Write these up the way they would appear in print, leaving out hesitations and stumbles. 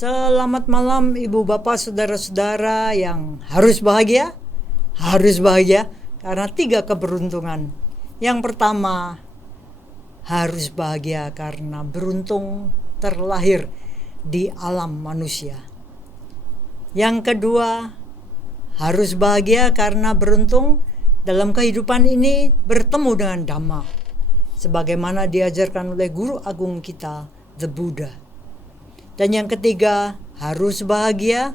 Selamat malam Ibu Bapak Saudara-saudara yang harus bahagia karena 3 keberuntungan. Yang pertama, harus bahagia karena beruntung terlahir di alam manusia. Yang kedua, harus bahagia karena beruntung dalam kehidupan ini bertemu dengan Dhamma, sebagaimana diajarkan oleh guru agung kita, The Buddha. Dan yang ketiga, harus bahagia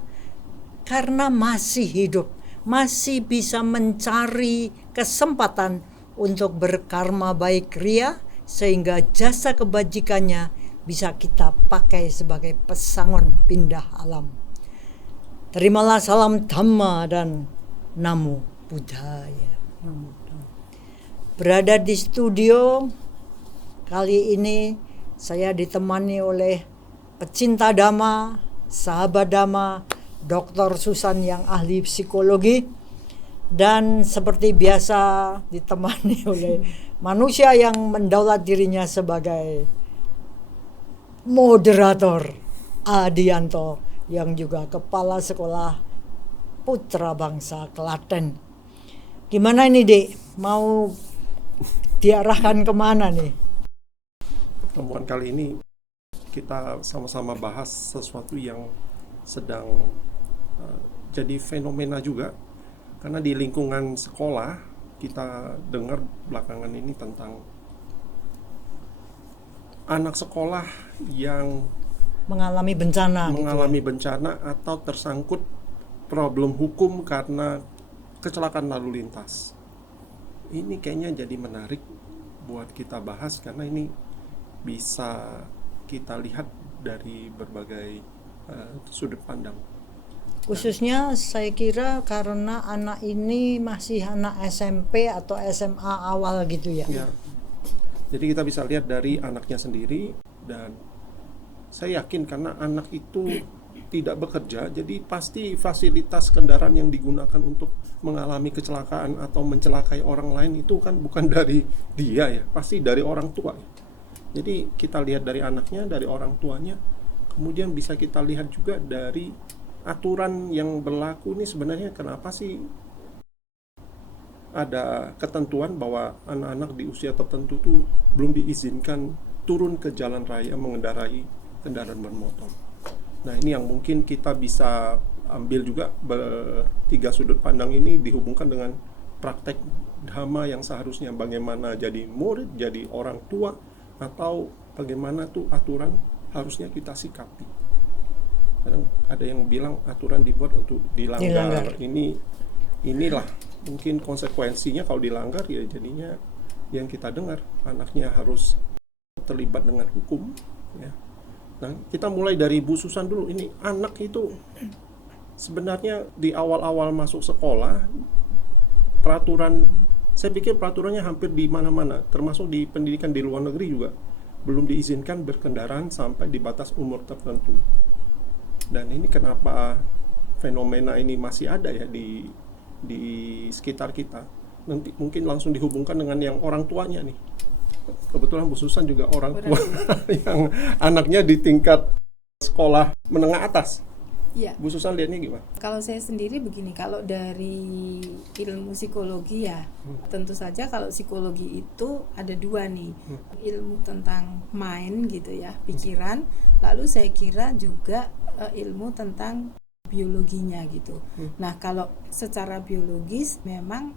karena masih hidup, masih bisa mencari kesempatan untuk berkarma baik ria, sehingga jasa kebajikannya bisa kita pakai sebagai pesangon pindah alam. Terimalah salam Dhamma dan Namo Buddhaya. Berada di studio kali ini saya ditemani oleh pecinta Dhamma, sahabat Dhamma, Dr. Susan yang ahli psikologi, dan seperti biasa ditemani oleh manusia yang mendaulat dirinya sebagai moderator, Adianto, yang juga kepala sekolah Putra Bangsa Klaten. Gimana ini, Dek? Mau diarahkan kemana nih? Pertemuan kali ini kita sama-sama bahas sesuatu yang sedang jadi fenomena juga, karena di lingkungan sekolah kita dengar belakangan ini tentang anak sekolah yang mengalami bencana bencana atau tersangkut problem hukum karena kecelakaan lalu lintas. Ini kayaknya jadi menarik buat kita bahas, karena ini bisa kita lihat dari berbagai sudut pandang. Khususnya saya kira karena anak ini masih anak SMP atau SMA awal gitu ya. Ya. Jadi kita bisa lihat dari anaknya sendiri, dan saya yakin karena anak itu tidak bekerja, jadi pasti fasilitas kendaraan yang digunakan untuk mengalami kecelakaan atau mencelakai orang lain itu kan bukan dari dia ya, pasti dari orang tua. Jadi kita lihat dari anaknya, dari orang tuanya, kemudian bisa kita lihat juga dari aturan yang berlaku ini sebenarnya kenapa sih ada ketentuan bahwa anak-anak di usia tertentu tuh belum diizinkan turun ke jalan raya mengendarai kendaraan bermotor. Nah, ini yang mungkin kita bisa ambil juga 3 sudut pandang ini dihubungkan dengan praktek Dhamma yang seharusnya bagaimana jadi murid, jadi orang tua, atau bagaimana tuh aturan harusnya kita sikapi. Kadang ada yang bilang aturan dibuat untuk dilanggar. Inilah mungkin konsekuensinya kalau dilanggar, ya jadinya yang kita dengar anaknya harus terlibat dengan hukum ya. Nah, kita mulai dari Bu Susan dulu. Ini anak itu sebenarnya di awal-awal masuk sekolah, peraturan, saya pikir peraturannya hampir di mana-mana, termasuk di pendidikan di luar negeri juga belum diizinkan berkendaraan sampai di batas umur tertentu. Dan ini kenapa fenomena ini masih ada ya di sekitar kita. Nanti mungkin langsung dihubungkan dengan yang orang tuanya nih. Kebetulan Bu Susan juga orang tua yang anaknya di tingkat sekolah menengah atas. Ya. Bu Susan lihatnya gimana? Kalau saya sendiri begini, kalau dari ilmu psikologi ya, tentu saja kalau psikologi itu ada 2 nih, ilmu tentang mind gitu ya, pikiran, lalu saya kira juga ilmu tentang biologinya gitu. Nah, kalau secara biologis memang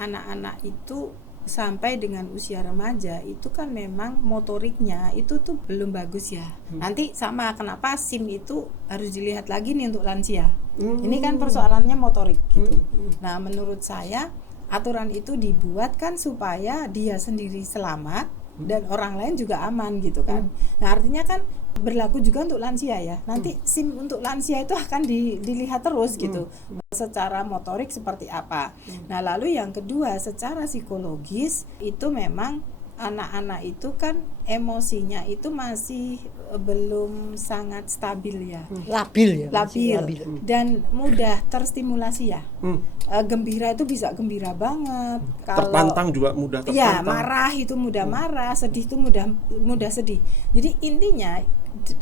anak-anak itu sampai dengan usia remaja itu kan memang motoriknya itu tuh belum bagus ya. Nanti sama kenapa SIM itu harus dilihat lagi nih untuk lansia. Ini kan persoalannya motorik gitu. Nah, menurut saya aturan itu dibuat kan supaya dia sendiri selamat, dan orang lain juga aman gitu kan. Nah artinya kan berlaku juga untuk lansia ya. Nanti SIM untuk lansia itu akan dilihat terus gitu, secara motorik seperti apa. Nah lalu yang kedua, secara psikologis itu memang anak-anak itu kan emosinya itu masih belum sangat stabil ya, Labil ya. masih labil dan mudah terstimulasi ya. Gembira itu bisa gembira banget. Tertantang juga mudah Ya, tertantang. marah itu mudah marah, sedih itu mudah sedih. Jadi intinya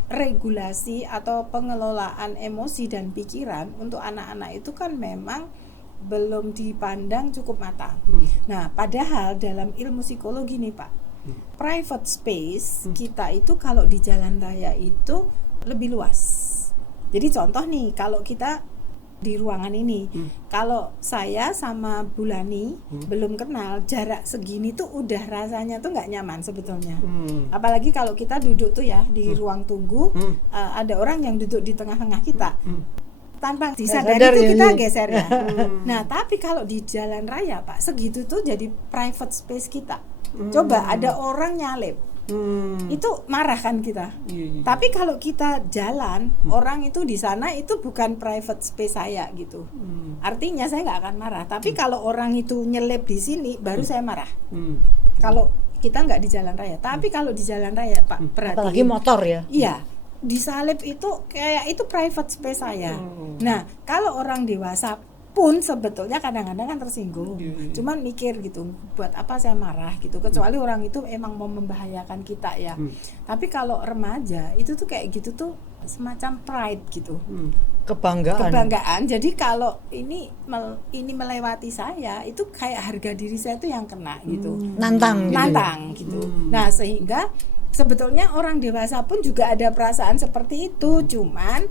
regulasi atau pengelolaan emosi dan pikiran untuk anak-anak itu kan memang belum dipandang cukup matang. Nah, padahal dalam ilmu psikologi nih Pak, private space kita itu kalau di jalan raya itu lebih luas. Jadi contoh nih, kalau kita di ruangan ini, kalau saya sama Bulani belum kenal, jarak segini tuh udah rasanya tuh nggak nyaman sebetulnya. Apalagi kalau kita duduk tuh ya di ruang tunggu, ada orang yang duduk di tengah-tengah kita. Tanpa disadari sadar itu ya, kita iya. geser ya. Nah, tapi kalau di jalan raya Pak, segitu tuh jadi private space kita. Coba ada orang nyalip, itu marah kan kita. Tapi kalau kita jalan, orang itu di sana itu bukan private space saya gitu. Artinya saya nggak akan marah. Tapi kalau orang itu nyelip di sini, baru saya marah. Kalau kita nggak di jalan raya. Tapi kalau di jalan raya Pak, Apalagi perhatiin. motor ya. Iya, disalip itu kayak itu private space saya. Nah, kalau orang dewasa pun sebetulnya kadang-kadang kan tersinggung. Cuman mikir gitu, buat apa saya marah gitu. Kecuali orang itu emang mau membahayakan kita ya. Tapi kalau remaja itu tuh kayak gitu tuh semacam pride gitu. Kebanggaan. Jadi kalau ini melewati saya, itu kayak harga diri saya tuh yang kena gitu. Nantang gitu. Nantang gitu. Nah, sehingga sebetulnya orang dewasa pun juga ada perasaan seperti itu, cuman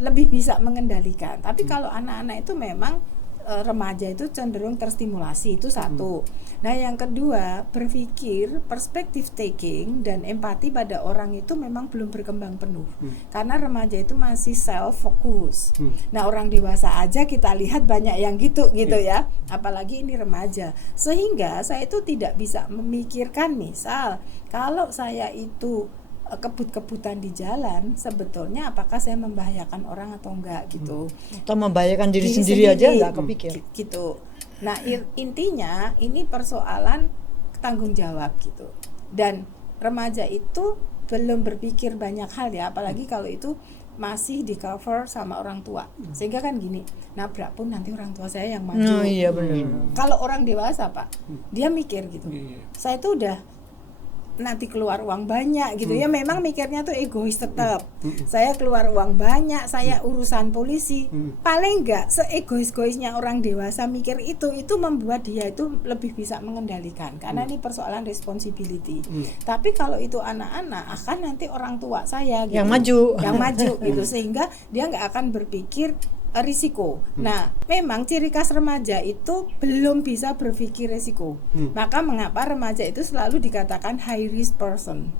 lebih bisa mengendalikan. Tapi kalau anak-anak itu memang remaja itu cenderung terstimulasi, itu satu. Nah yang kedua, berpikir, perspektif taking dan empati pada orang itu memang belum berkembang penuh. Karena remaja itu masih self focus. Nah orang dewasa aja kita lihat banyak yang gitu ya. Apalagi ini remaja. Sehingga saya itu tidak bisa memikirkan, misal kalau saya itu kebut-kebutan di jalan, sebetulnya apakah saya membahayakan orang atau enggak gitu. Atau membahayakan diri sendiri aja nggak kepikir. Gitu. Nah intinya ini persoalan tanggung jawab gitu. Dan remaja itu belum berpikir banyak hal ya, apalagi kalau itu masih di cover sama orang tua. Sehingga kan gini, nabrak pun nanti orang tua saya yang maju. Oh iya benar. Kalau orang dewasa Pak, dia mikir gitu. Saya tuh udah nanti keluar uang banyak gitu ya, memang mikirnya tuh egois tetap. Saya keluar uang banyak, saya urusan polisi. Paling enggak seegois-goisnya orang dewasa mikir itu membuat dia itu lebih bisa mengendalikan, karena ini persoalan responsibility. Tapi kalau itu anak-anak, akan nanti orang tua saya gitu, yang maju gitu, sehingga dia nggak akan berpikir risiko. Nah, memang ciri khas remaja itu belum bisa berpikir risiko. Maka mengapa remaja itu selalu dikatakan high risk person?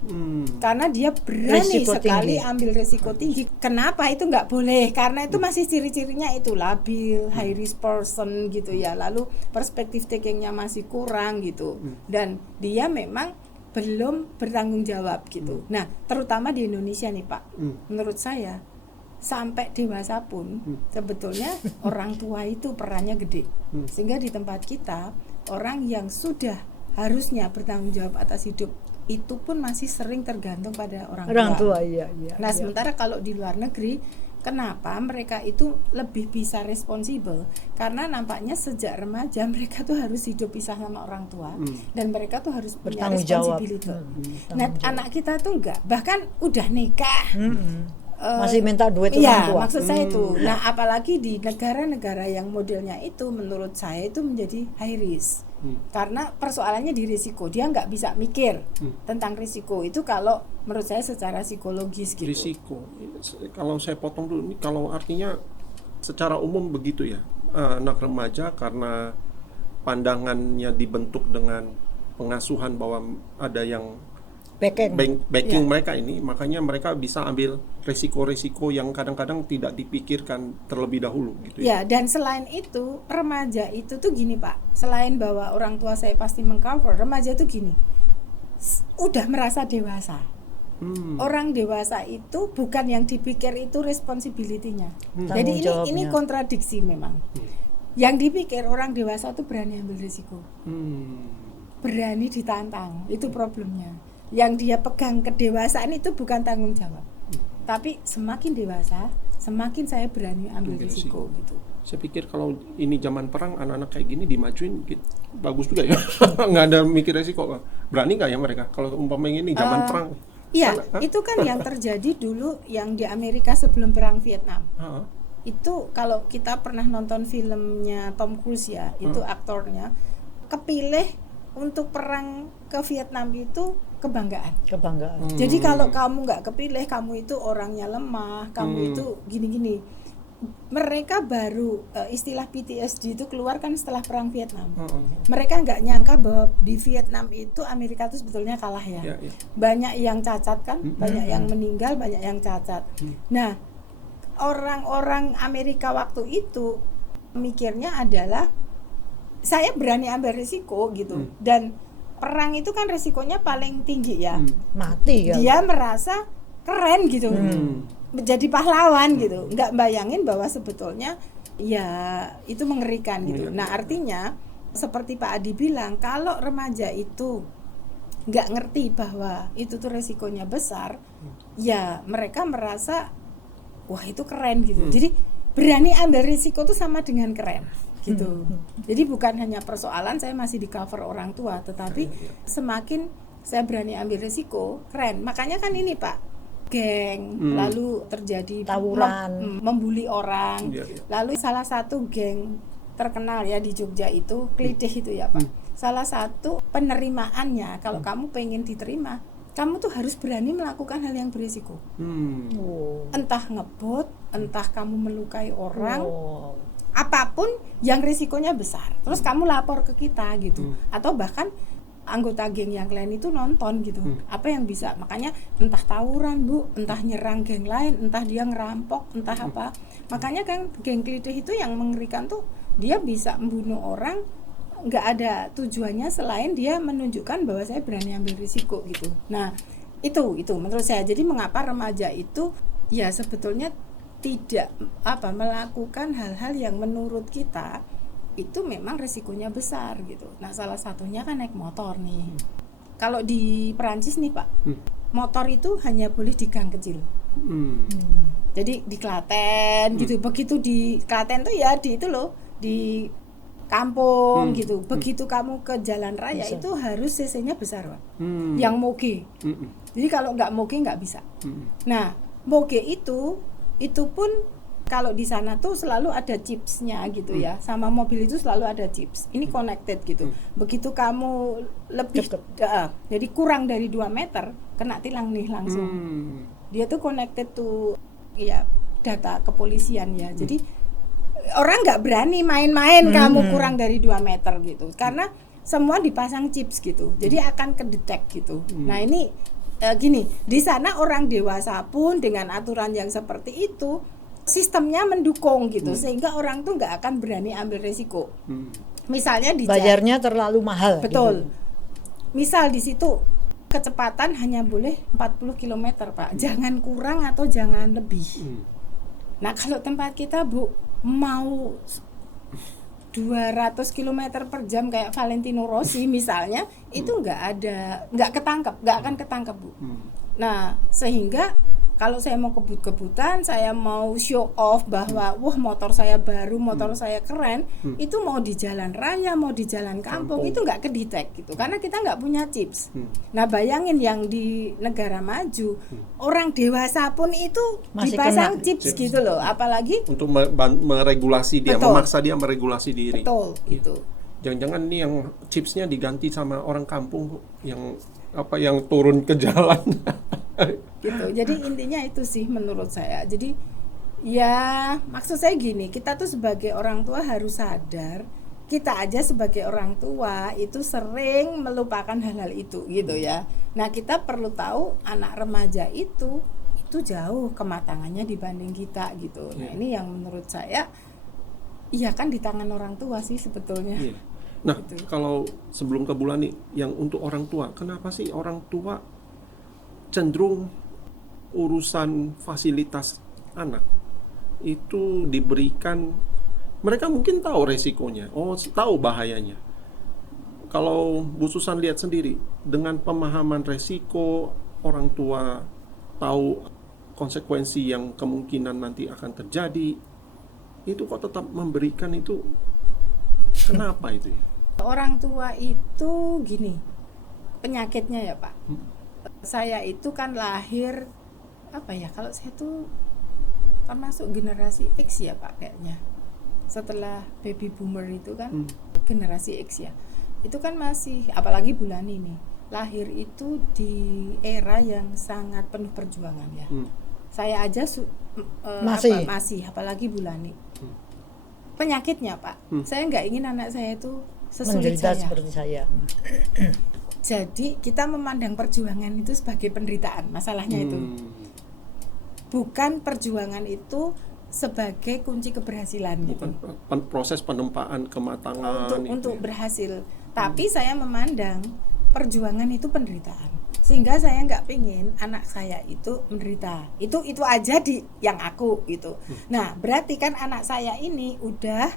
Karena dia berani Risiko sekali tinggi. ambil risiko tinggi. Kenapa itu nggak boleh? Karena itu masih ciri-cirinya itu labil, high risk person gitu ya. Lalu perspektif takingnya masih kurang gitu. Dan dia memang belum bertanggung jawab gitu. Nah, terutama di Indonesia nih Pak. Menurut saya sampai dewasa pun sebetulnya orang tua itu perannya gede. Sehingga di tempat kita, orang yang sudah harusnya bertanggung jawab atas hidup itu pun masih sering tergantung pada orang tua. Iya. Nah, sementara kalau di luar negeri, kenapa mereka itu lebih bisa responsibel? Karena nampaknya sejak remaja mereka tuh harus hidup pisah sama orang tua, dan mereka tuh harus punya Bertanggung jawab. responsibility. Nah, anak kita tuh enggak, bahkan udah nikah. Masih minta duit orang Iya, tua. maksud saya itu. Nah, apalagi di negara-negara yang modelnya itu, menurut saya itu menjadi high risk. Karena persoalannya di risiko, dia nggak bisa mikir tentang risiko itu kalau menurut saya secara psikologis gitu. Risiko. Kalau saya potong dulu, ini kalau artinya secara umum begitu ya, anak remaja karena pandangannya dibentuk dengan pengasuhan bahwa ada yang backing mereka ini, makanya mereka bisa ambil resiko-resiko yang kadang-kadang tidak dipikirkan terlebih dahulu gitu ya. Dan selain itu, remaja itu tuh gini Pak, selain bahwa orang tua saya pasti mengcover, remaja tuh gini, udah merasa dewasa. Orang dewasa itu bukan yang dipikir itu responsibility-nya. Jadi ini kontradiksi memang. Yang dipikir orang dewasa itu berani ambil risiko. Berani ditantang, itu problemnya. Yang dia pegang kedewasaan itu bukan tanggung jawab. Tapi semakin dewasa, semakin saya berani ambil risiko gitu. Saya pikir kalau ini zaman perang, anak-anak kayak gini dimajuin gitu, bagus juga ya. Nggak ada mikir resiko. Berani nggak ya mereka kalau umpamanya ini zaman perang? Iya, itu kan yang terjadi dulu yang di Amerika sebelum perang Vietnam. Itu kalau kita pernah nonton filmnya Tom Cruise ya, itu aktornya kepilih untuk perang ke Vietnam itu kebanggaan. Jadi kalau kamu nggak kepilih, kamu itu orangnya lemah, kamu itu gini-gini. Mereka baru istilah PTSD itu keluar kan setelah perang Vietnam. Mereka nggak nyangka bahwa di Vietnam itu Amerika itu sebetulnya kalah ya. Banyak yang cacat kan, banyak yang meninggal, banyak yang cacat. Nah, orang-orang Amerika waktu itu mikirnya adalah saya berani ambil risiko gitu. Dan perang itu kan risikonya paling tinggi ya. Mati ya. Dia merasa keren gitu. Menjadi pahlawan gitu, nggak bayangin bahwa sebetulnya ya itu mengerikan gitu. Nah artinya seperti Pak Adi bilang, kalau remaja itu nggak ngerti bahwa itu tuh resikonya besar, ya mereka merasa wah itu keren gitu. Jadi berani ambil risiko tuh sama dengan keren gitu. Jadi bukan hanya persoalan saya masih di cover orang tua, tetapi semakin saya berani ambil risiko, keren. Makanya kan ini Pak, geng, lalu terjadi tawuran, membuli orang. Lalu salah satu geng terkenal ya di Jogja itu Klidih itu ya Pak. Salah satu penerimaannya kalau kamu pengen diterima, kamu tuh harus berani melakukan hal yang berisiko. Entah ngebot, entah kamu melukai orang, apapun yang risikonya besar. Terus kamu lapor ke kita gitu. Atau bahkan anggota geng yang lain itu nonton gitu. Apa yang bisa, makanya entah tawuran Bu, entah nyerang geng lain, entah dia ngerampok, entah apa. Makanya kan geng Klidih itu yang mengerikan tuh, dia bisa membunuh orang nggak ada tujuannya selain dia menunjukkan bahwa saya berani ambil risiko gitu. Nah itu menurut saya. Jadi mengapa remaja itu ya sebetulnya tidak melakukan hal-hal yang menurut kita itu memang resikonya besar gitu. Nah salah satunya kan naik motor nih. Kalau di Perancis nih Pak, motor itu hanya boleh di gang kecil. Jadi di Klaten gitu. Begitu di Klaten tuh ya di itu loh, di kampung gitu. Begitu kamu ke jalan raya itu harus cc-nya besar Pak. Yang moge. Jadi kalau nggak moge nggak bisa. Nah moge itu pun kalau di sana tuh selalu ada chipsnya gitu ya, sama mobil itu selalu ada chips. Ini connected gitu. Begitu kamu lebih, jadi kurang dari 2 meter, kena tilang nih langsung. Dia tuh connected tuh ya data kepolisian ya. Jadi orang nggak berani main-main kamu kurang dari 2 meter gitu, karena semua dipasang chips gitu. Jadi akan kedetek gitu. Nah ini gini, di sana orang dewasa pun dengan aturan yang seperti itu sistemnya mendukung gitu, sehingga orang tuh nggak akan berani ambil resiko. Misalnya di bayarnya terlalu mahal. Betul. Gitu. Misal di situ kecepatan hanya boleh 40 km Pak, jangan kurang atau jangan lebih. Nah kalau tempat kita Bu mau 200 km per jam kayak Valentino Rossi misalnya, itu nggak akan ketangkep Bu. Nah sehingga kalau saya mau kebut-kebutan, saya mau show off bahwa wah motor saya baru, motor saya keren, itu mau di jalan raya, mau di jalan kampung. Itu nggak kedetek gitu, karena kita nggak punya chips. Nah bayangin yang di negara maju, orang dewasa pun itu masih dipasang chips gitu loh, apalagi untuk meregulasi dia, memaksa dia meregulasi diri. Betul, itu. Jangan-jangan nih yang chipsnya diganti sama orang kampung yang turun ke jalan. Gitu. Jadi intinya itu sih menurut saya. Jadi ya maksud saya gini, kita tuh sebagai orang tua harus sadar, kita aja sebagai orang tua itu sering melupakan hal-hal itu gitu ya. Nah kita perlu tahu anak remaja itu jauh kematangannya dibanding kita gitu. Nah ini yang menurut saya iya kan di tangan orang tua sih sebetulnya. Nah, Gitu. kalau sebelum ke Bulani, yang untuk orang tua, kenapa sih orang tua cenderung urusan fasilitas anak itu diberikan, mereka mungkin tahu resikonya, tahu bahayanya. Kalau Bu Susan lihat sendiri, dengan pemahaman resiko, orang tua tahu konsekuensi yang kemungkinan nanti akan terjadi, itu kok tetap memberikan itu, kenapa itu ya? Orang tua itu gini, penyakitnya ya Pak. Saya itu kan lahir apa ya? Kalau saya tuh termasuk generasi X ya Pak kayaknya. Setelah baby boomer itu kan generasi X ya. Itu kan masih, apalagi Bulani nih, lahir itu di era yang sangat penuh perjuangan ya. Saya aja masih, apalagi Bulani. Penyakitnya Pak, saya nggak ingin anak saya itu sesulit Menderita saya. seperti saya. Jadi kita memandang perjuangan itu sebagai penderitaan, masalahnya itu. Bukan perjuangan itu sebagai kunci keberhasilan gitu. Bukan proses penempaan kematangan Untuk berhasil. Tapi saya memandang perjuangan itu penderitaan. Sehingga saya nggak pengen anak saya itu menderita. Itu aja di yang aku gitu. Nah, berarti kan anak saya ini udah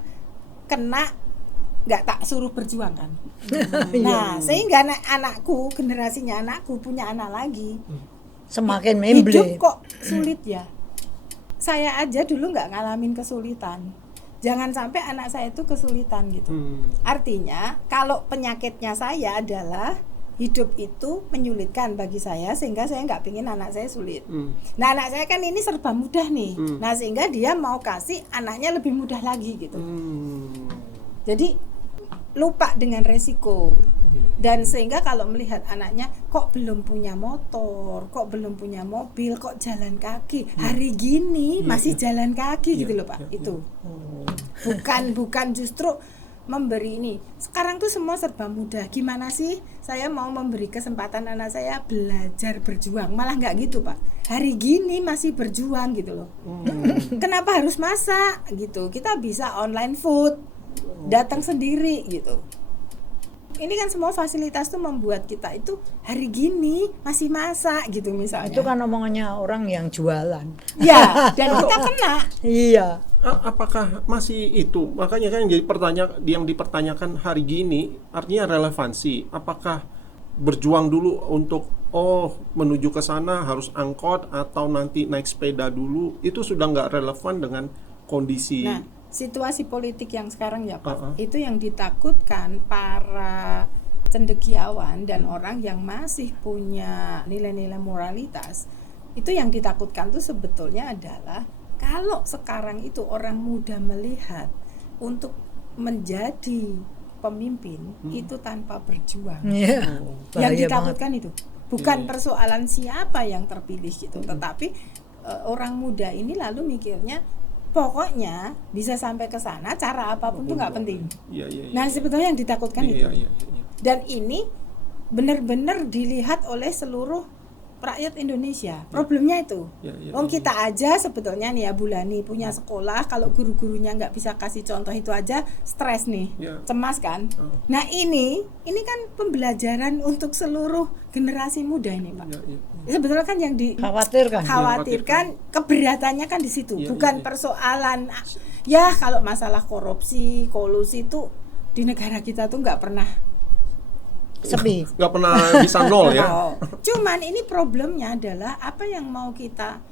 kena, nggak tak suruh berjuang kan. Nah, sehingga anakku, generasinya anakku punya anak lagi, Semakin hidup memble. kok sulit ya. Saya aja dulu nggak ngalamin kesulitan. Jangan sampai anak saya itu kesulitan gitu. Artinya kalau penyakitnya saya adalah hidup itu menyulitkan bagi saya, sehingga saya nggak pingin anak saya sulit. Nah, anak saya kan ini serba mudah nih. Nah, sehingga dia mau kasih anaknya lebih mudah lagi gitu. Jadi lupa dengan resiko. Dan sehingga kalau melihat anaknya kok belum punya motor, kok belum punya mobil, kok jalan kaki, hari gini masih jalan kaki gitu loh Pak. Itu bukan justru memberi ini. Sekarang tuh semua serba mudah. Gimana sih saya mau memberi kesempatan anak saya belajar berjuang? Malah nggak gitu Pak. Hari gini masih berjuang gitu loh. Kenapa harus masak gitu? Kita bisa online food, datang sendiri gitu. Ini kan semua fasilitas tuh membuat kita itu hari gini masih masak gitu misalnya. Itu kan omongannya orang yang jualan. Ya, dan kita kena. Iya. Apakah masih itu? Makanya kan yang dipertanyakan hari gini artinya relevansi. Apakah berjuang dulu untuk menuju ke sana harus angkot atau nanti naik sepeda dulu, itu sudah nggak relevan dengan kondisi. Nah, situasi politik yang sekarang ya Pak, itu yang ditakutkan para cendekiawan dan orang yang masih punya nilai-nilai moralitas. Itu yang ditakutkan tuh sebetulnya adalah kalau sekarang itu orang muda melihat untuk menjadi pemimpin itu tanpa berjuang. Iya. Yang ditakutkan itu bukan persoalan siapa yang terpilih gitu, tetapi orang muda ini lalu mikirnya pokoknya bisa sampai ke sana cara apapun tuh nggak penting. Nah, sebetulnya yang ditakutkan itu. Dan ini benar-benar dilihat oleh seluruh rakyat Indonesia. Problemnya itu. Kita aja sebetulnya nih ya Bulani punya sekolah, kalau guru-gurunya nggak bisa kasih contoh itu aja stres nih, cemas kan. Nah ini kan pembelajaran untuk seluruh generasi muda ini Pak. Sebetulnya kan yang dikhawatirkan keberatannya kan di situ, bukan persoalan ya kalau masalah korupsi, kolusi itu di negara kita tuh nggak pernah sepi, nggak pernah bisa nol ya. Cuman ini problemnya adalah apa yang mau kita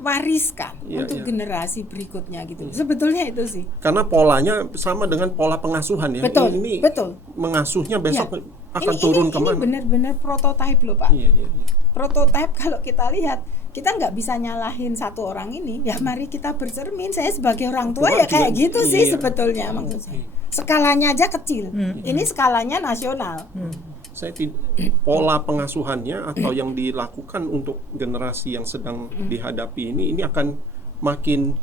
wariskan untuk generasi berikutnya gitu. Sebetulnya itu sih. Karena polanya sama dengan pola pengasuhan ya. Betul. Mengasuhnya besok akan turun kemana? Ini benar-benar prototipe loh Pak. Prototipe kalau kita lihat, kita nggak bisa nyalahin satu orang ini. Ya mari kita bercermin. Saya sebagai orang tua ya kayak gitu sih sebetulnya maksud saya. Skalanya aja kecil. Ini skalanya nasional. Pola pengasuhannya atau yang dilakukan untuk generasi yang sedang dihadapi ini akan makin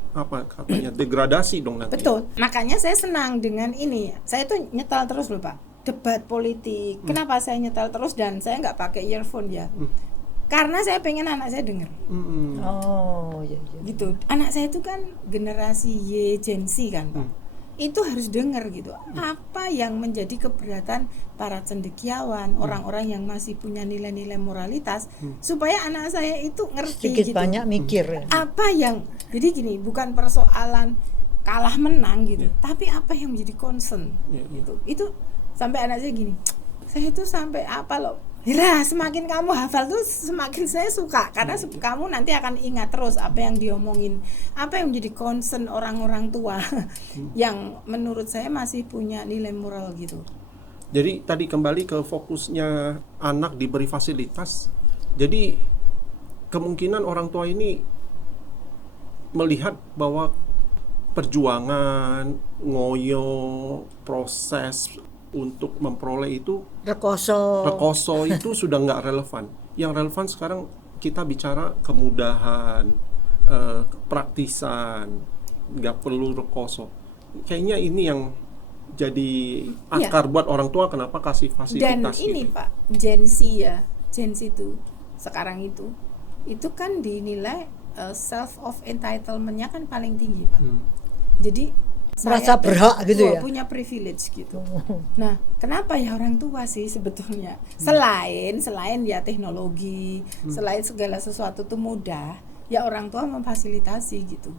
degradasi dong nanti. Betul. Makanya saya senang dengan ini. Saya tuh nyetel terus loh Pak. Debat politik. Kenapa saya nyetel terus dan saya nggak pakai earphone ya? Karena saya pengen anak saya denger. Oh iya. Gitu. Anak saya itu kan generasi Y Gen Z kan Pak. itu harus dengar gitu. Apa yang menjadi keberatan para cendekiawan, orang-orang yang masih punya nilai-nilai moralitas, supaya anak saya itu ngerti sedikit gitu. banyak mikir ya. Apa yang, jadi gini, bukan persoalan kalah menang gitu, tapi apa yang menjadi concern gitu. Itu sampai anak saya gini, saya itu sampai apa loh. Ya, semakin kamu hafal tuh semakin saya suka, karena kamu nanti akan ingat terus apa yang diomongin, apa yang menjadi concern orang-orang tua yang menurut saya masih punya nilai moral gitu. Jadi tadi kembali ke fokusnya anak diberi fasilitas. Jadi kemungkinan orang tua ini melihat bahwa perjuangan, ngoyo, proses untuk memperoleh itu rekoso itu sudah nggak relevan. Yang relevan sekarang kita bicara kemudahan, praktisan, nggak perlu rekoso. Kayaknya ini yang jadi akar buat orang tua kenapa kasih fasilitas. Dan ini gitu. Pak, Gen Z ya, Gen Z itu sekarang itu kan dinilai self of entitlement-nya kan paling tinggi Pak. Jadi merasa berhak gitu ya, punya privilege gitu. Nah, kenapa ya orang tua sih sebetulnya selain ya teknologi, selain segala sesuatu itu mudah, ya orang tua memfasilitasi gitu.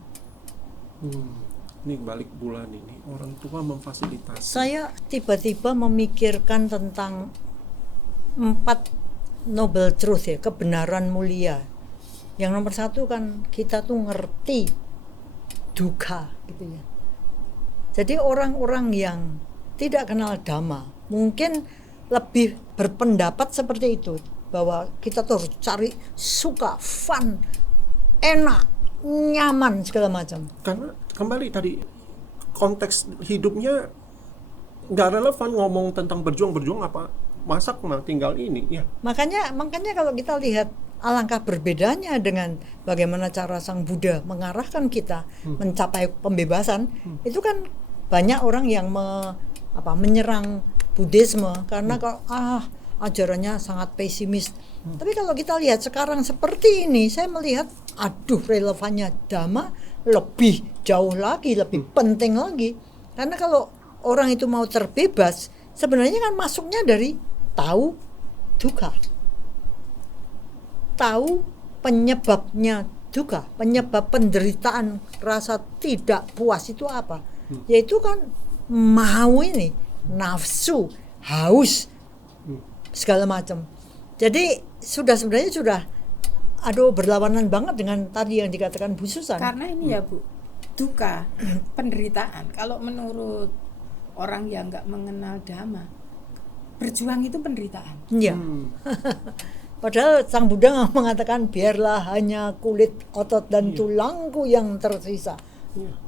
Ini balik bulan ini orang tua memfasilitasi. Saya tiba-tiba memikirkan tentang 4 noble truth ya, kebenaran mulia. Yang nomor 1 kan kita tuh ngerti duka gitu ya. Jadi orang-orang yang tidak kenal Dhamma mungkin lebih berpendapat seperti itu, bahwa kita tuh harus cari suka, fun, enak, nyaman segala macam. Karena kembali tadi konteks hidupnya nggak relevan ngomong tentang berjuang apa masak mah tinggal ini ya. Makanya kalau kita lihat alangkah berbedanya dengan bagaimana cara Sang Buddha mengarahkan kita mencapai pembebasan, itu kan banyak orang yang menyerang Buddhisme karena kalau ajarannya sangat pesimis. Tapi kalau kita lihat sekarang seperti ini, saya melihat relevannya Dhamma lebih jauh lagi, lebih penting lagi. Karena kalau orang itu mau terbebas, sebenarnya kan masuknya dari tahu duka, tahu penyebabnya duka, penyebab penderitaan rasa tidak puas itu apa? Yaitu kan mau ini, nafsu, haus, segala macam. Jadi sebenarnya sudah berlawanan banget dengan tadi yang dikatakan Bu Susan. Karena ini ya Bu, duka, penderitaan. Kalau menurut orang yang nggak mengenal Dhamma, berjuang itu penderitaan. Iya. Padahal Sang Buddha mengatakan biarlah hanya kulit, otot dan tulangku yang tersisa.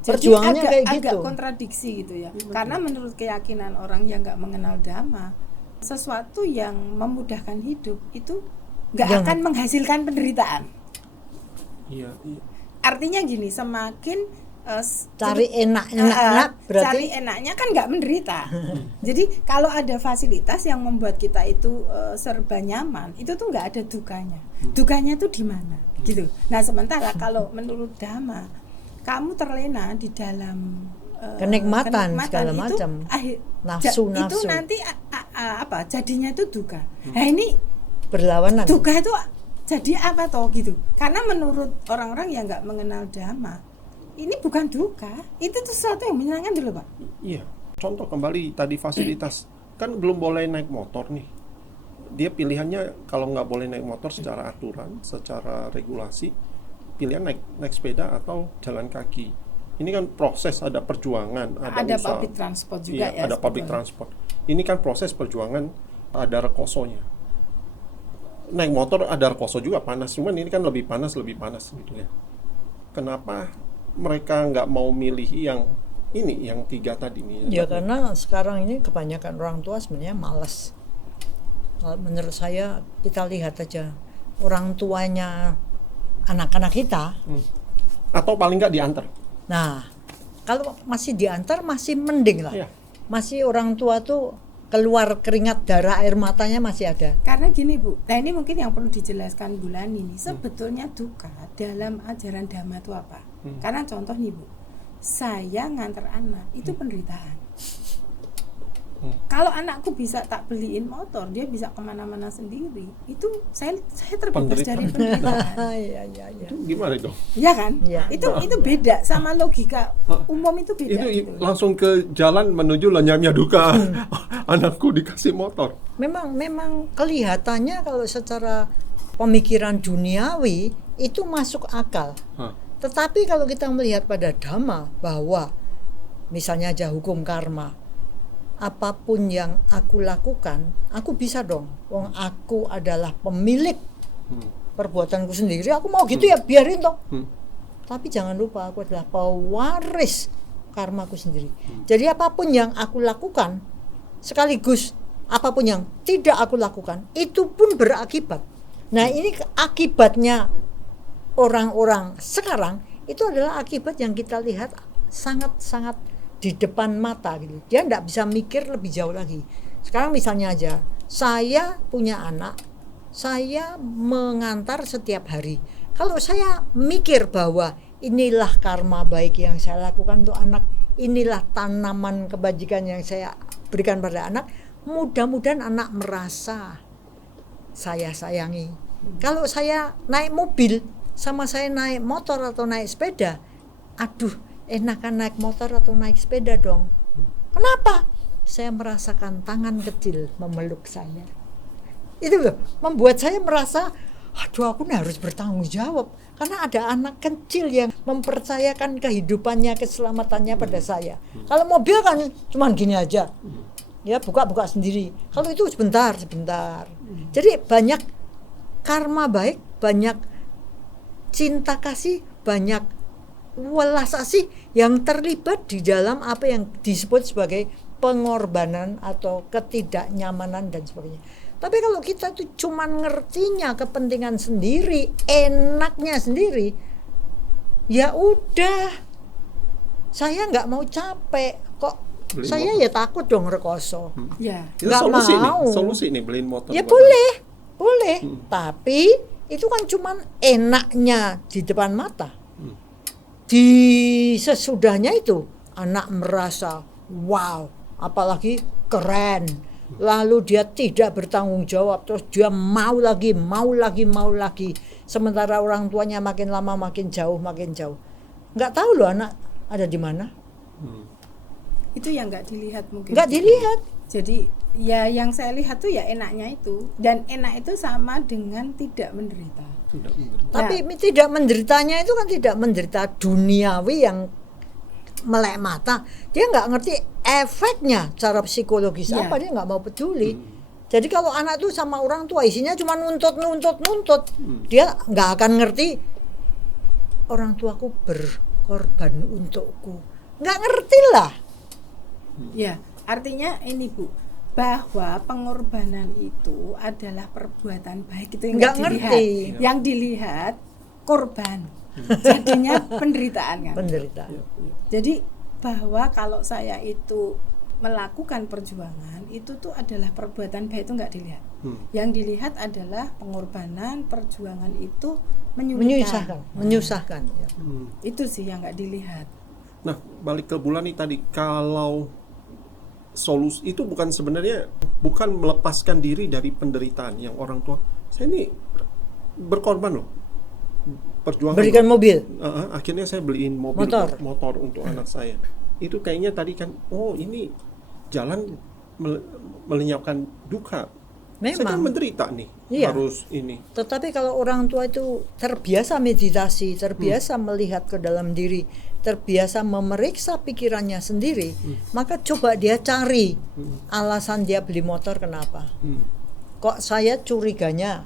Perjuangannya jadi kayak agak gitu. Kontradiksi gitu ya. Karena menurut keyakinan orang yang nggak mengenal Dhamma, sesuatu yang memudahkan hidup itu nggak akan menghasilkan penderitaan. Iya. Artinya gini, semakin cari enak berarti cari enaknya kan nggak menderita. Jadi kalau ada fasilitas yang membuat kita itu serba nyaman, itu tuh nggak ada dukanya. Dukanya tuh di mana gitu. Nah sementara kalau menurut Dhamma, kamu terlena di dalam kenikmatan segala itu, macam, nafsu itu nanti jadinya itu duka. Nah ini berlawanan. Duka itu jadi apa toh gitu? Karena menurut orang-orang yang nggak mengenal Dhamma, ini bukan duka, itu tuh sesuatu yang menyenangkan dulu Pak. Iya. Contoh kembali tadi fasilitas, kan belum boleh naik motor nih. Dia pilihannya kalau nggak boleh naik motor secara aturan, secara regulasi, pilihan naik sepeda atau jalan kaki. Ini kan proses, ada perjuangan, ada usaha. Public transport juga ya. Ada public transport. Ini kan proses perjuangan, ada rekosonya. Naik motor ada rekoso juga panas, cuman ini kan lebih panas gitu ya. Kenapa mereka nggak mau milih yang 3 tadi nih? Ya karena sekarang ini kebanyakan orang tua sebenarnya malas. Menurut saya kita lihat aja orang tuanya anak-anak kita, atau paling nggak diantar. Nah, kalau masih diantar masih mending lah. Iya. Masih orang tua tuh keluar keringat, darah, air matanya masih ada. Karena gini Bu, nah ini mungkin yang perlu dijelaskan bulan ini. Sebetulnya duka dalam ajaran Dhamma itu apa? Karena contoh nih Bu, saya nganter anak itu penderitaan. Kalau anakku bisa tak beliin motor, dia bisa kemana-mana sendiri, itu saya terbebas dari penderitaan. Iya, iya, iya. Itu gimana dong? Iya kan? Iya. Itu beda sama logika umum, itu beda. Itu langsung ke jalan menuju lenyapnya duka. Anakku dikasih motor. Memang kelihatannya kalau secara pemikiran duniawi itu masuk akal. Tetapi kalau kita melihat pada Dhamma bahwa misalnya aja hukum karma, apapun yang aku lakukan, aku bisa dong. Wong aku adalah pemilik perbuatanku sendiri. Aku mau gitu ya biarin toh. Tapi jangan lupa aku adalah pewaris karmaku sendiri. Jadi apapun yang aku lakukan, sekaligus apapun yang tidak aku lakukan, itu pun berakibat. Nah ini akibatnya orang-orang sekarang itu adalah akibat yang kita lihat sangat-sangat di depan mata gitu. Dia tidak bisa mikir lebih jauh lagi. Sekarang misalnya aja, saya punya anak, saya mengantar setiap hari. Kalau saya mikir bahwa inilah karma baik yang saya lakukan untuk anak, inilah tanaman kebajikan yang saya berikan pada anak, mudah-mudahan anak merasa saya sayangi. Kalau saya naik mobil sama saya naik motor atau naik sepeda, aduh, enakan naik motor atau naik sepeda dong. Kenapa? Saya merasakan tangan kecil memeluk saya. Itu loh, membuat saya merasa, aduh aku harus bertanggung jawab. Karena ada anak kecil yang mempercayakan kehidupannya, keselamatannya pada saya. Kalau mobil kan cuman gini aja. Ya buka-buka sendiri. Kalau itu sebentar. Jadi banyak karma baik, banyak cinta kasih, banyak welas asih yang terlibat di dalam apa yang disebut sebagai pengorbanan atau ketidaknyamanan dan sebagainya. Tapi kalau kita tuh cuman ngertinya kepentingan sendiri, enaknya sendiri, ya udah, saya nggak mau capek kok. Beliin saya motor. ya takut dong rekoso. Ya. Itu Nggak mau. solusi nih beliin motor. Ya buat boleh. Tapi itu kan cuman enaknya di depan mata. Di sesudahnya itu anak merasa wow, apalagi keren, lalu dia tidak bertanggung jawab, terus dia mau lagi, sementara orang tuanya makin lama makin jauh, nggak tahu loh anak ada di mana. Itu yang nggak dilihat mungkin. Nggak dilihat. Jadi ya yang saya lihat tuh ya enaknya itu, dan enak itu sama dengan tidak menderita. Tidak menderita. Tapi tidak menderitanya itu kan tidak menderita duniawi yang melek mata. Dia nggak ngerti efeknya secara psikologis apa, dia nggak mau peduli. Jadi kalau anak tuh sama orang tua isinya cuma nuntut, dia nggak akan ngerti orang tuaku berkorban untukku. Nggak ngerti lah. Ya, artinya ini Bu, bahwa pengorbanan itu adalah perbuatan baik, itu yang Nggak dilihat. ngerti. Yang dilihat korban, jadinya penderitaan kan. Penderitaan. Jadi bahwa kalau saya itu melakukan perjuangan itu tuh adalah perbuatan baik, itu nggak dilihat. Yang dilihat adalah pengorbanan, perjuangan itu menyulitkan. Menyusahkan. Ya. Itu sih yang nggak dilihat. Nah, balik ke bulan nih tadi, kalau solusi itu bukan melepaskan diri dari penderitaan yang orang tua. Saya ini berkorban loh, perjuangan. Berikan mobil. Akhirnya saya beliin motor untuk anak saya. Itu kayaknya tadi kan, oh ini jalan melenyapkan duka. Memang. Saya kan menderita nih, harus ini. Tetapi kalau orang tua itu terbiasa meditasi, terbiasa melihat ke dalam diri, terbiasa memeriksa pikirannya sendiri, maka coba dia cari alasan dia beli motor kenapa. Kok saya curiganya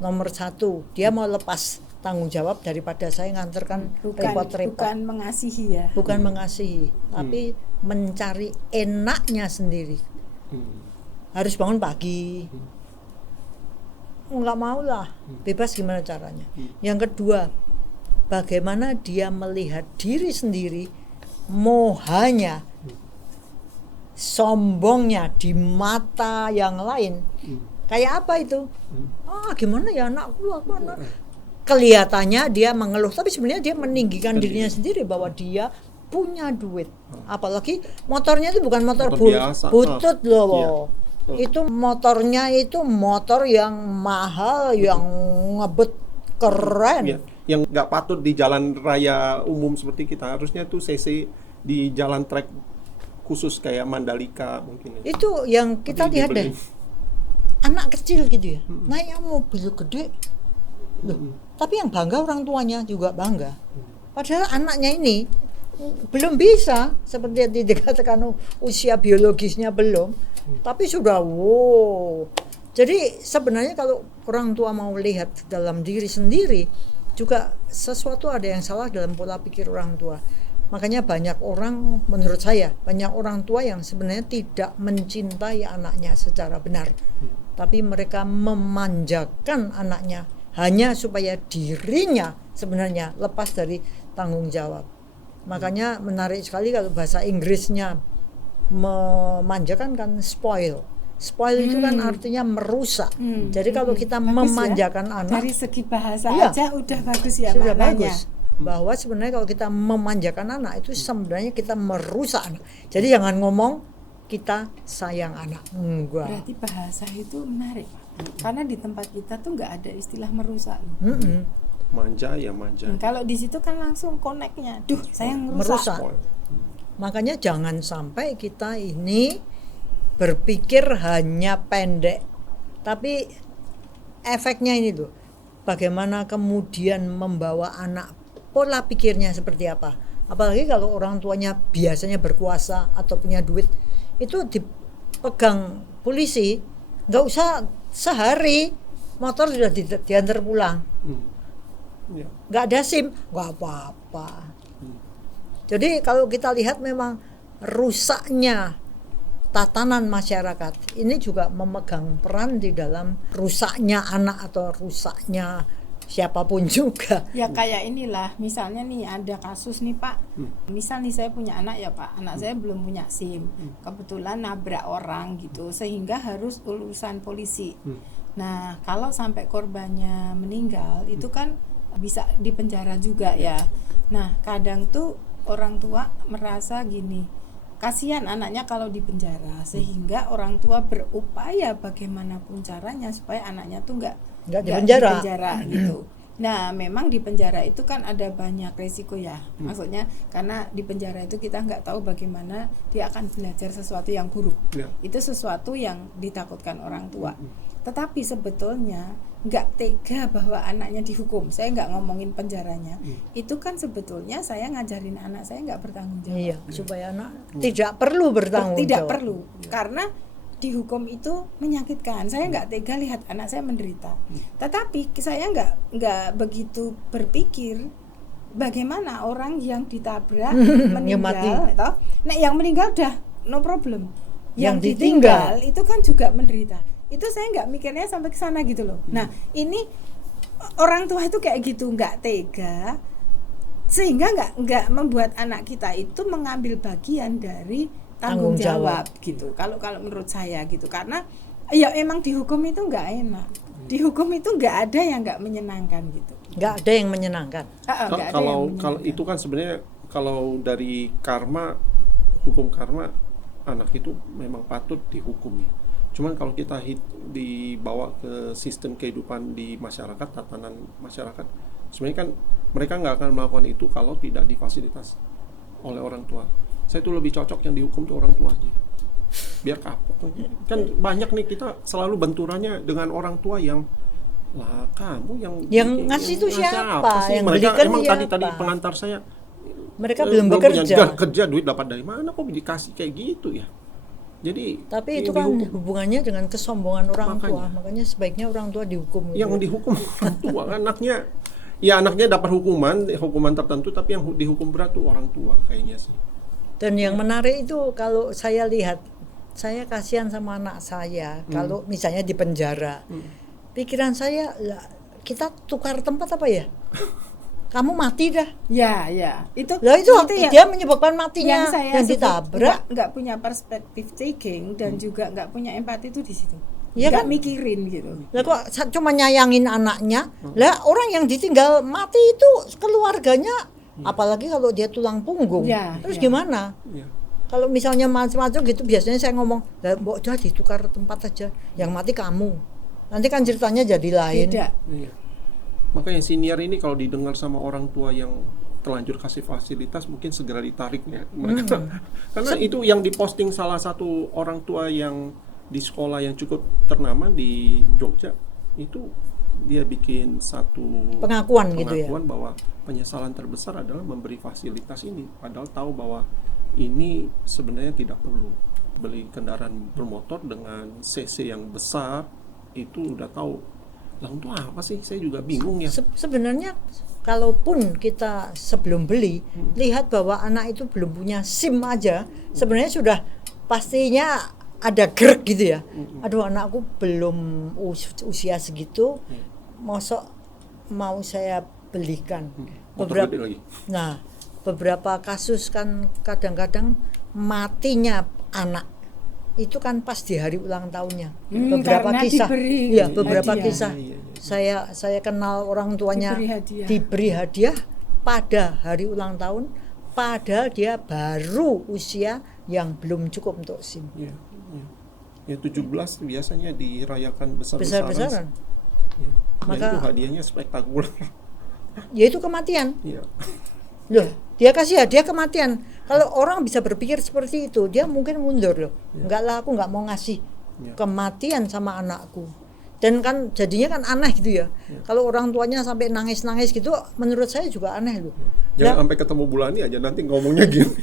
nomor satu, dia mau lepas tanggung jawab daripada saya nganterkan repot-repot. Bukan mengasihi ya. Bukan mengasihi, tapi mencari enaknya sendiri. Harus bangun pagi. Nggak mau lah, bebas gimana caranya. Yang kedua, bagaimana dia melihat diri sendiri, mohanya, sombongnya di mata yang lain. Kayak apa itu? Gimana ya anakku, Iya. kelihatannya dia mengeluh, tapi sebenarnya dia meninggikan dirinya sendiri bahwa dia punya duit. Apalagi motornya itu bukan motor Motor biasa. butut loh. Iya. Itu motornya itu motor yang mahal, yang ngebut keren. Ya, yang nggak patut di jalan raya umum seperti kita, harusnya tuh CC di jalan trek khusus kayak Mandalika mungkin. Itu yang kita Tapi lihat dibeli. deh. Anak kecil gitu ya, naik mobil gede. Loh, tapi yang bangga orang tuanya juga bangga. Padahal anaknya ini belum bisa, seperti yang dikatakan usia biologisnya belum, tapi sudah wow. Jadi sebenarnya kalau orang tua mau lihat dalam diri sendiri, juga sesuatu ada yang salah dalam pola pikir orang tua. Makanya banyak orang, menurut saya, banyak orang tua yang sebenarnya tidak mencintai anaknya secara benar. Tapi mereka memanjakan anaknya hanya supaya dirinya sebenarnya lepas dari tanggung jawab. Makanya menarik sekali kalau bahasa Inggrisnya memanjakan kan spoil. Spoil itu kan artinya merusak. Jadi kalau kita Bagus memanjakan ya. anak, Dari segi bahasa Iya. aja udah bagus ya sudah maknanya. bagus. Bahwa sebenarnya kalau kita memanjakan anak itu sebenarnya kita merusak anak. Jadi jangan ngomong kita sayang anak. Enggak. Berarti bahasa itu menarik, Pak. Karena di tempat kita tuh nggak ada istilah merusak. Manja ya manja. Kalau di situ kan langsung koneknya, duh saya ngerusak. Merusak. Makanya jangan sampai kita ini berpikir hanya pendek, tapi efeknya ini tuh, bagaimana kemudian membawa anak, pola pikirnya seperti apa. Apalagi kalau orang tuanya biasanya berkuasa atau punya duit, itu dipegang polisi, nggak usah sehari motor sudah diantar pulang, Ya. nggak ada SIM, nggak apa-apa. Jadi kalau kita lihat memang rusaknya tatanan masyarakat ini juga memegang peran di dalam rusaknya anak atau rusaknya siapapun juga. Ya kayak inilah, misalnya nih ada kasus nih Pak, misal nih saya punya anak ya Pak, anak saya belum punya SIM, kebetulan nabrak orang gitu, sehingga harus urusan polisi. Nah kalau sampai korbannya meninggal, itu kan bisa dipenjara juga ya. Nah kadang tuh orang tua merasa gini, kasihan anaknya kalau dipenjara, sehingga orang tua berupaya bagaimanapun caranya supaya anaknya tuh nggak dipenjara gitu. Nah, memang di penjara itu kan ada banyak resiko ya. Maksudnya karena di penjara itu kita nggak tahu bagaimana dia akan belajar sesuatu yang buruk. Ya. Itu sesuatu yang ditakutkan orang tua. Tetapi sebetulnya nggak tega bahwa anaknya dihukum. Saya nggak ngomongin penjaranya. Itu kan sebetulnya saya ngajarin anak saya nggak bertanggung jawab. Iya, supaya anak tidak perlu bertanggung jawab. Tidak perlu, karena dihukum itu menyakitkan. Saya nggak tega lihat anak saya menderita. Tetapi saya nggak begitu berpikir bagaimana orang yang ditabrak meninggal, toh? Nah yang meninggal udah no problem. Yang ditinggal itu kan juga menderita. Itu saya nggak mikirnya sampai ke sana gitu loh. Nah ini orang tua itu kayak gitu, nggak tega, sehingga nggak membuat anak kita itu mengambil bagian dari tanggung jawab gitu. Kalau menurut saya gitu, karena ya emang dihukum itu nggak enak, dihukum itu nggak ada yang nggak menyenangkan gitu. Nggak ada yang menyenangkan. Kalau itu kan sebenarnya kalau dari karma, hukum karma, anak itu memang patut dihukum ya. Cuman kalau kita dibawa ke sistem kehidupan di masyarakat, tatanan masyarakat, sebenarnya kan mereka nggak akan melakukan itu kalau tidak difasilitasi oleh orang tua. Saya tuh lebih cocok yang dihukum tuh orang tuanya, biar kapok. Kan banyak nih kita selalu benturannya dengan orang tua yang lah kamu yang ngasih itu siapa? sih? Yang Mereka belikan emang siapa? tadi pengantar saya Mereka belum bekerja. kerja duit dapat dari mana kok dikasih kayak gitu ya. Jadi Tapi itu kan hubungannya dengan kesombongan orang tua. Makanya sebaiknya orang tua dihukum. Yang dihukum orang tua, anaknya dapat hukuman tertentu, tapi yang dihukum berat tuh orang tua kayaknya sih. Dan yang menarik itu kalau saya lihat, saya kasihan sama anak saya kalau misalnya di penjara. Pikiran saya, lah, kita tukar tempat apa ya? Kamu mati dah. Ya, itu dia menyebabkan matinya yang ditabrak. Nggak punya perspektif taking dan juga nggak punya empati itu di situ. Ya nggak kan? mikirin gitu. Lah kok cuma nyayangin anaknya? Lah orang yang ditinggal mati itu keluarganya Apalagi kalau dia tulang punggung. Ya, Terus ya. gimana? Iya. Kalau misalnya macam-macam gitu biasanya saya ngomong, "Lah mbok dah ditukar tempat aja. Yang mati kamu." Nanti kan ceritanya jadi lain. Beda. Iya. Makanya senior ini kalau didengar sama orang tua yang terlanjur kasih fasilitas mungkin segera ditarik ya mereka. Karena itu yang diposting salah satu orang tua yang di sekolah yang cukup ternama di Jogja, itu dia bikin satu Pengakuan gitu ya. bahwa penyesalan terbesar adalah memberi fasilitas ini, padahal tahu bahwa ini sebenarnya tidak perlu. Beli kendaraan bermotor dengan CC yang besar itu udah tahu. Lah untuk apa sih? Saya juga bingung ya. Sebenarnya kalaupun kita sebelum beli lihat bahwa anak itu belum punya SIM aja, sebenarnya sudah pastinya ada grek gitu ya. Aduh, anakku belum usia segitu, mosok mau saya belikan. Motor gede lagi. Nah, beberapa kasus kan kadang-kadang matinya anak itu kan pas di hari ulang tahunnya. Beberapa karena kisah, diberi ya beberapa hadiah. kisah. Saya kenal orang tuanya Diberi hadiah. pada hari ulang tahun, padahal dia baru usia yang belum cukup untuk SIM. Iya, iya. Ya 17 biasanya dirayakan besar-besaran. Besar-besaran. Ya. Maka- Dan itu hadiahnya spektakuler. Yaitu kematian. Iya. Loh, dia kasih hadiah kematian. Kalau orang bisa berpikir seperti itu, dia mungkin mundur loh. Enggak lah, aku enggak mau ngasih Ya. kematian sama anakku. Dan kan jadinya kan aneh gitu ya. Kalau orang tuanya sampai nangis-nangis gitu, menurut saya juga aneh loh. Jangan Lah, sampai ketemu Bulani aja nanti ngomongnya gini.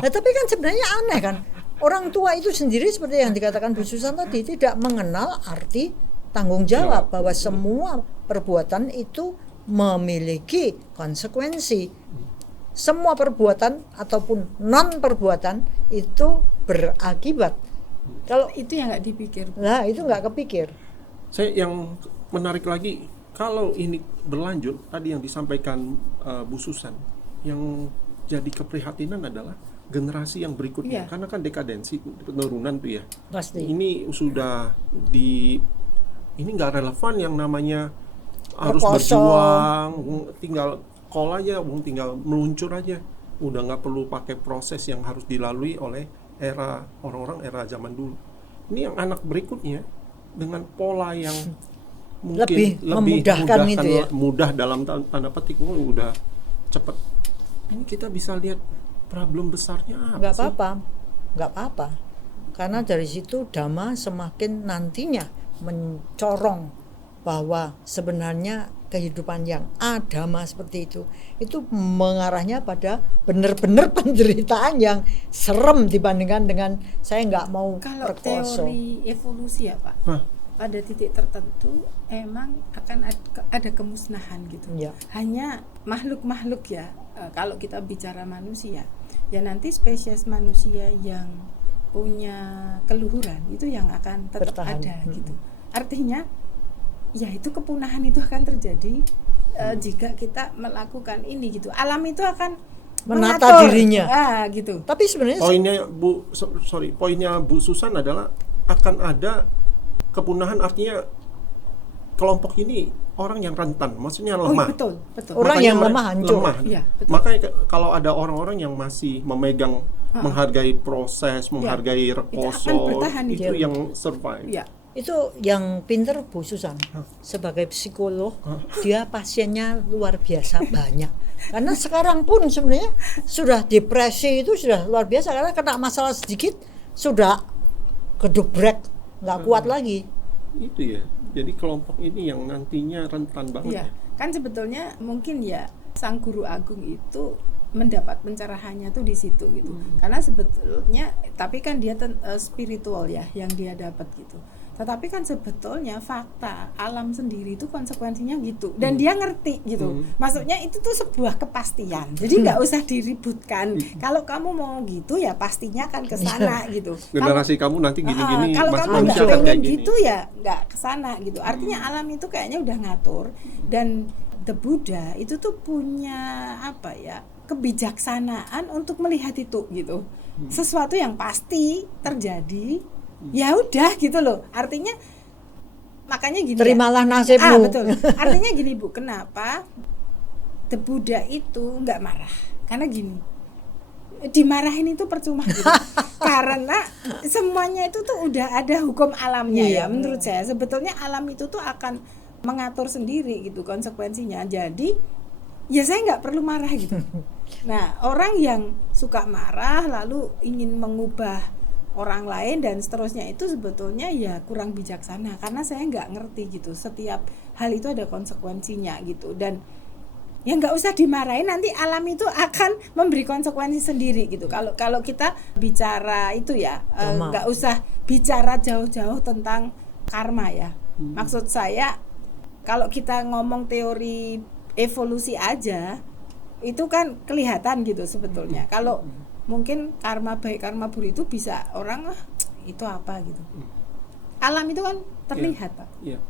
tapi kan sebenarnya aneh kan. Orang tua itu sendiri seperti yang dikatakan Bu Susan tadi tidak mengenal arti tanggung jawab bahwa semua perbuatan itu memiliki konsekuensi. Semua perbuatan ataupun non perbuatan itu berakibat. Kalau Itu yang nggak dipikir. lah itu nggak kepikir. Saya yang menarik lagi, kalau ini berlanjut tadi yang disampaikan Bu Susan, yang jadi keprihatinan adalah generasi yang berikutnya. Iya. Karena kan dekadensi penurunan tuh ya. Pasti. Ini sudah ini nggak relevan yang namanya harus Reposo. berjuang, tinggal call aja, tinggal meluncur aja, udah nggak perlu pakai proses yang harus dilalui oleh orang-orang era zaman dulu. Ini yang anak berikutnya dengan pola yang mungkin Lebih memudahkan itu ya. mudah dalam tanda petik, udah cepet. Ini kita bisa lihat problem besarnya apa Nggak sih? apa-apa. Karena dari situ Dhamma semakin nantinya mencorong bahwa sebenarnya kehidupan yang adama seperti itu mengarahnya pada benar-benar penderitaan yang serem dibandingkan dengan saya nggak mau Kalau perkoso. teori evolusi ya Pak, Hah. pada titik tertentu emang akan ada kemusnahan gitu. Ya. Hanya makhluk-makhluk ya, kalau kita bicara manusia, ya nanti spesies manusia yang punya keluhuran itu yang akan tetap Bertahan. ada gitu. Artinya ya itu kepunahan itu akan terjadi jika kita melakukan ini gitu. Alam itu akan Menata mengatur. dirinya. Gitu. Tapi sebenarnya Poinnya Bu Susan adalah akan ada kepunahan, artinya kelompok ini orang yang rentan, maksudnya Oh, lemah. betul. Orang Makanya yang lemah hancur. Iya, betul. Makanya kalau ada orang-orang yang masih memegang, menghargai proses, menghargai Itu reposo, akan bertahan itu dia. yang survive. Ya. itu yang pinter Bu Susan sebagai psikolog, dia pasiennya luar biasa banyak. Karena sekarang pun sebenarnya sudah depresi itu sudah luar biasa karena kena masalah sedikit sudah kedubrek, nggak kuat lagi. Itu ya. Jadi kelompok ini yang nantinya rentan banget. Iya, kan sebetulnya mungkin ya Sang Guru Agung itu mendapat pencerahannya tuh di situ gitu. Karena sebetulnya tapi kan dia spiritual ya yang dia dapat gitu. Tetapi kan sebetulnya fakta alam sendiri itu konsekuensinya gitu dan dia ngerti gitu. Maksudnya itu tuh sebuah kepastian. Jadi nggak usah diributkan. Kalau kamu mau gitu ya pastinya akan ke sana gitu. Generasi kamu nanti gini-gini, Kalau mas kamu manusia nggak akan pengen kayak gini. gitu ya nggak kesana gitu. Artinya alam itu kayaknya udah ngatur dan the Buddha itu tuh punya apa ya kebijaksanaan untuk melihat itu gitu. Sesuatu yang pasti terjadi ya udah gitu loh. Artinya makanya gini. Terimalah ya. nasibmu. Betul. Artinya gini Bu, kenapa Buddha itu nggak marah karena gini, dimarahin itu percuma gitu. Karena semuanya itu tuh udah ada hukum alamnya ya menurut saya. Sebetulnya alam itu tuh akan mengatur sendiri gitu konsekuensinya. Jadi ya saya nggak perlu marah gitu. Nah, orang yang suka marah lalu ingin mengubah orang lain dan seterusnya itu sebetulnya ya kurang bijaksana, karena saya nggak ngerti gitu. Setiap hal itu ada konsekuensinya gitu, dan ya nggak usah dimarahin, nanti alam itu akan memberi konsekuensi sendiri gitu. Kalau kita bicara itu ya nggak usah bicara jauh-jauh tentang karma ya. Maksud saya kalau kita ngomong teori evolusi aja itu kan kelihatan gitu sebetulnya. Kalau mungkin karma baik karma buruk itu bisa orang itu apa gitu. Alam itu kan terlihat Pak. Iya.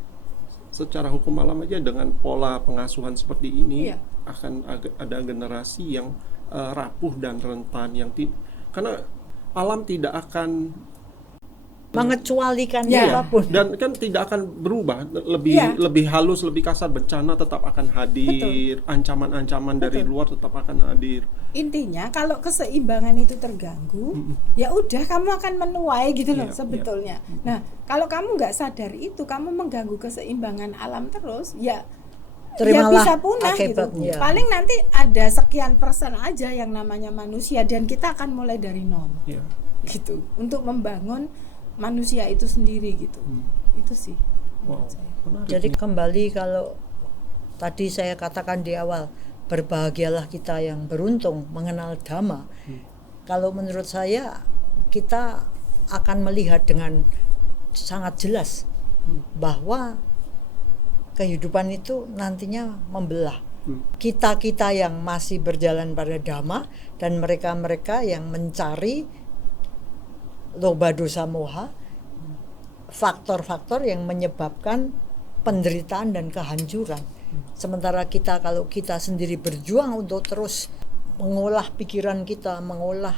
Secara hukum alam aja dengan pola pengasuhan seperti ini akan ada generasi yang rapuh dan rentan yang karena alam tidak akan mengecualikan apapun, dan kan tidak akan berubah, lebih halus, lebih kasar, bencana tetap akan hadir. Betul. Ancaman-ancaman dari luar tetap akan hadir. Intinya kalau keseimbangan itu terganggu, ya udah kamu akan menuai gitu loh sebetulnya. Nah, kalau kamu nggak sadar itu, kamu mengganggu keseimbangan alam terus, ya bisa punah gitu. Paling nanti ada sekian persen aja yang namanya manusia, dan kita akan mulai dari nol. Gitu. Untuk membangun manusia itu sendiri gitu. Itu sih. Wow. Jadi kembali kalau tadi saya katakan di awal, berbahagialah kita yang beruntung mengenal Dhamma. Kalau menurut saya kita akan melihat dengan sangat jelas bahwa kehidupan itu nantinya membelah. Kita-kita yang masih berjalan pada Dhamma dan mereka-mereka yang mencari loba dosa moha, faktor-faktor yang menyebabkan penderitaan dan kehancuran. Sementara kalau kita sendiri berjuang untuk terus mengolah pikiran kita, mengolah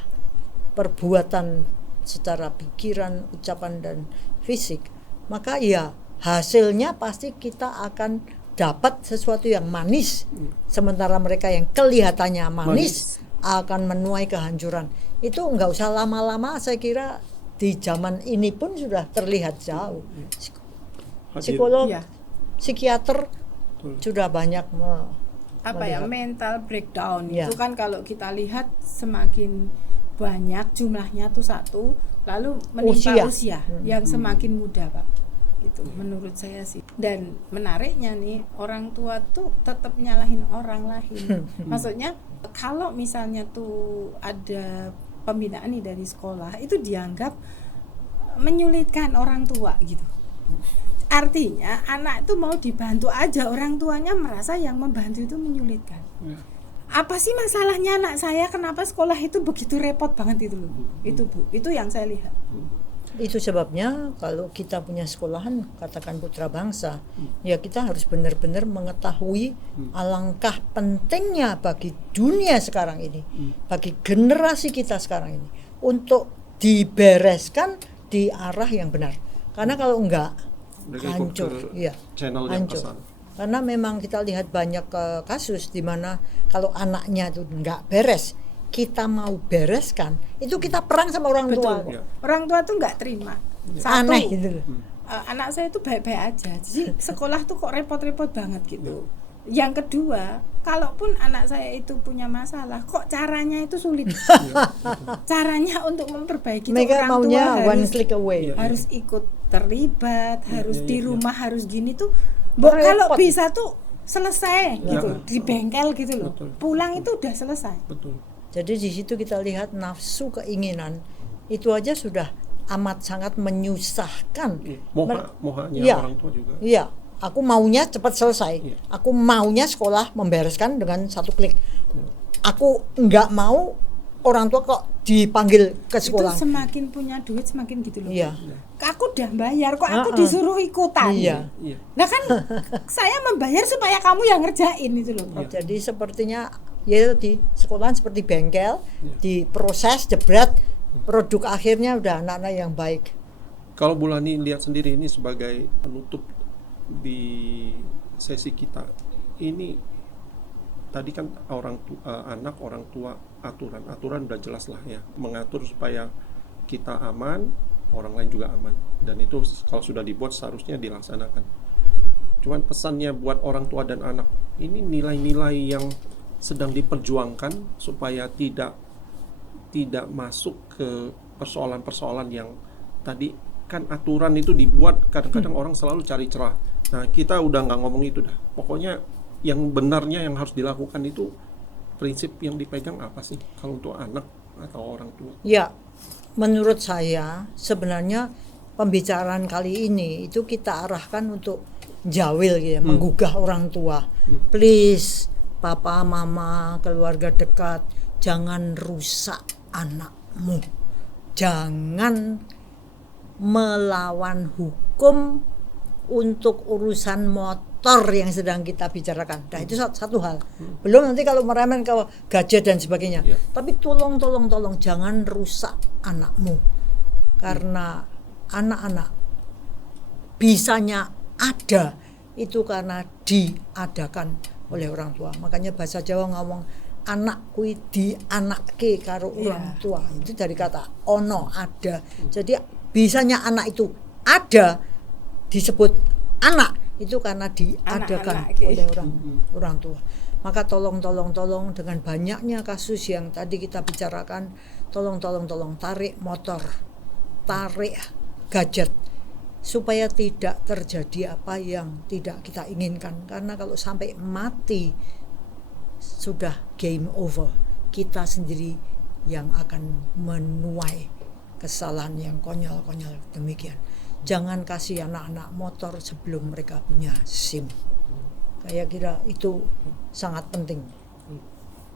perbuatan secara pikiran, ucapan dan fisik, maka ya hasilnya pasti kita akan dapat sesuatu yang manis. Sementara mereka yang kelihatannya manis akan menuai kehancuran. Itu nggak usah lama-lama, saya kira di zaman ini pun sudah terlihat jauh. Psikolog, psikiater sudah banyak mental breakdown itu kan kalau kita lihat semakin banyak jumlahnya tuh satu, lalu menimpa usia yang semakin muda Pak. Gitu menurut saya sih. Dan menariknya nih, orang tua tuh tetap nyalahin orang lain. Maksudnya kalau misalnya tuh ada pembinaan nih dari sekolah, itu dianggap menyulitkan orang tua gitu. Artinya anak itu mau dibantu aja, orang tuanya merasa yang membantu itu menyulitkan. Apa sih masalahnya anak saya, kenapa sekolah itu begitu repot banget itu loh. Itu Bu, itu yang saya lihat. Itu sebabnya kalau kita punya sekolahan, katakan putra bangsa, ya kita harus benar-benar mengetahui alangkah pentingnya bagi dunia sekarang ini, bagi generasi kita sekarang ini, untuk dibereskan di arah yang benar. Karena kalau enggak, hancur. Hancur. Karena memang kita lihat banyak kasus di mana kalau anaknya itu enggak beres, kita mau bereskan, itu kita perang sama orang tua. Orang tua tuh nggak terima. Aneh gitu loh. Anak saya itu baik-baik aja, jadi sekolah tuh kok repot-repot banget gitu. Yang kedua, kalaupun anak saya itu punya masalah, kok caranya itu sulit. Caranya untuk memperbaiki itu orang tua harus ikut terlibat, harus di rumah, harus gini tuh. Kalau bisa tuh selesai gitu, di bengkel gitu loh. Pulang itu udah selesai. Jadi di situ kita lihat nafsu keinginan itu aja sudah amat sangat menyusahkan. Mohanya orang tua juga. Iya, aku maunya cepat selesai. Aku maunya sekolah membereskan dengan satu klik. Aku nggak mau orang tua kok dipanggil ke sekolah. Itu semakin punya duit semakin gitu loh. Iya. Aku udah bayar kok aku disuruh ikutan. Nah kan saya membayar supaya kamu yang ngerjain itu loh. Jadi sepertinya ya di sekolahan seperti bengkel, diproses, jebret, produk akhirnya udah anak-anak yang baik. Kalau Bu Lani lihat sendiri ini sebagai penutup di sesi kita ini, tadi kan anak, orang tua, aturan udah jelas lah ya, mengatur supaya kita aman, orang lain juga aman, dan itu kalau sudah dibuat seharusnya dilaksanakan. Cuman pesannya buat orang tua dan anak, ini nilai-nilai yang sedang diperjuangkan supaya tidak masuk ke persoalan-persoalan yang tadi kan aturan itu dibuat, kadang-kadang orang selalu cari celah. Nah, kita udah nggak ngomong itu dah. Pokoknya yang benarnya yang harus dilakukan itu, prinsip yang dipegang apa sih kalau untuk anak atau orang tua? Ya, menurut saya sebenarnya pembicaraan kali ini itu kita arahkan untuk jawil gitu ya, menggugah orang tua. Please, papa, mama, keluarga dekat, jangan rusak anakmu. Jangan melawan hukum untuk urusan motor yang sedang kita bicarakan. Nah, itu satu hal. Belum nanti kalau meremehkan ke gadget dan sebagainya. Tapi tolong jangan rusak anakmu. Karena anak-anak bisanya ada itu karena diadakan oleh orang tua. Makanya bahasa Jawa ngomong anak kui dianakke karo orang tua. Itu dari kata ono, ada. Jadi bisanya anak itu ada disebut anak itu karena diadakan oleh orang tua. Maka tolong dengan banyaknya kasus yang tadi kita bicarakan, tolong tarik motor, tarik gadget supaya tidak terjadi apa yang tidak kita inginkan. Karena kalau sampai mati sudah game over, kita sendiri yang akan menuai kesalahan yang konyol demikian. Jangan kasih anak-anak motor sebelum mereka punya SIM. Saya kira itu sangat penting.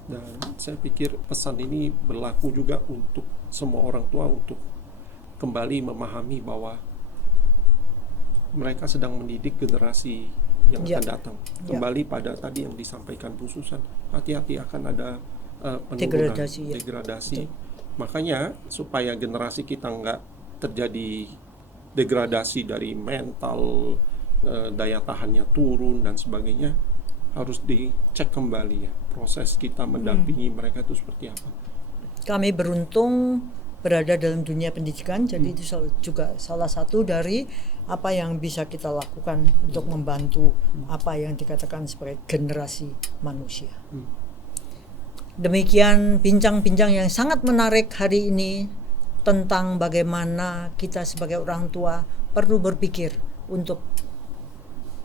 Dan saya pikir pesan ini berlaku juga untuk semua orang tua untuk kembali memahami bahwa mereka sedang mendidik generasi yang akan datang. Kembali pada tadi yang disampaikan Bu Susan, hati-hati akan ada penurunan, degradasi. Makanya supaya generasi kita nggak terjadi degradasi dari mental, daya tahannya turun dan sebagainya, harus dicek kembali ya proses kita mendampingi mereka itu seperti apa. Kami beruntung berada dalam dunia pendidikan, jadi itu juga salah satu dari apa yang bisa kita lakukan untuk membantu apa yang dikatakan sebagai generasi manusia. Demikian bincang-bincang yang sangat menarik hari ini tentang bagaimana kita sebagai orang tua perlu berpikir untuk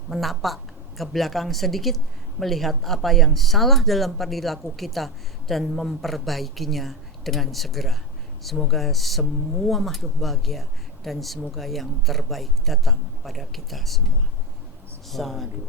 menapak ke belakang sedikit, melihat apa yang salah dalam perilaku kita dan memperbaikinya dengan segera. Semoga semua makhluk bahagia dan semoga yang terbaik datang pada kita semua. Sadu.